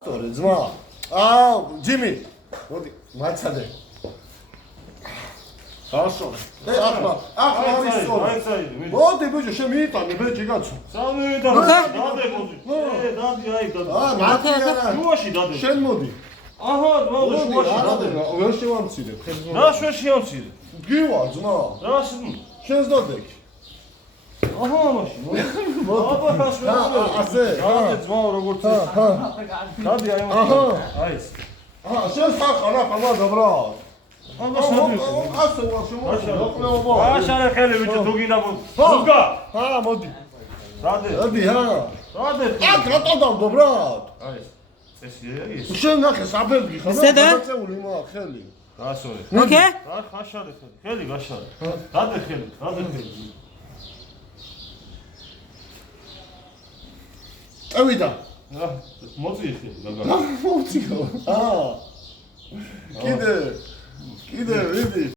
სწორე ძმა. ჯიმი. მოდი, მაცადე. хорошо. ახლა არის სწორი. მოდი ბიჭო, შენ მიიტანე ბეჭი კაცო. სამივიდანე დადე მოდი. დადი აი დადი. მათი არა. შუაში დადე. შენ მოდი. აჰა, მოდი შუაში დადე. დადე. ვერ შევამცირებ. რა შუაში ამცირე? გივა ძმა. რას? შენს დადეკ. აჰა, მაშინ. აბა ხასვე. ასე. დადე ძმა როგორც ეს. დადი აი აჰა. აი ეს. შენ სახარა ხამა დაბრა. აბა სადი. ასე ვარ შემოყლეობა. აშარე ხელი ბიჭო თუ გინდა მოგა. მოდი. დადე. დადი დადე. აქ რატო დავდო ბრატ? აი ეს. წესია ის. შენ ნახე საფერგი ხარ დაწეული მაგ ხელი. გასწორე. ოკეი? რა ხაშარე ხელი? ხელი გაშარე. დადე ხელი, დადე ხელი. წევიდა. მოწიე ხელი, გაგა. მოწიო. კიდე ვიდი.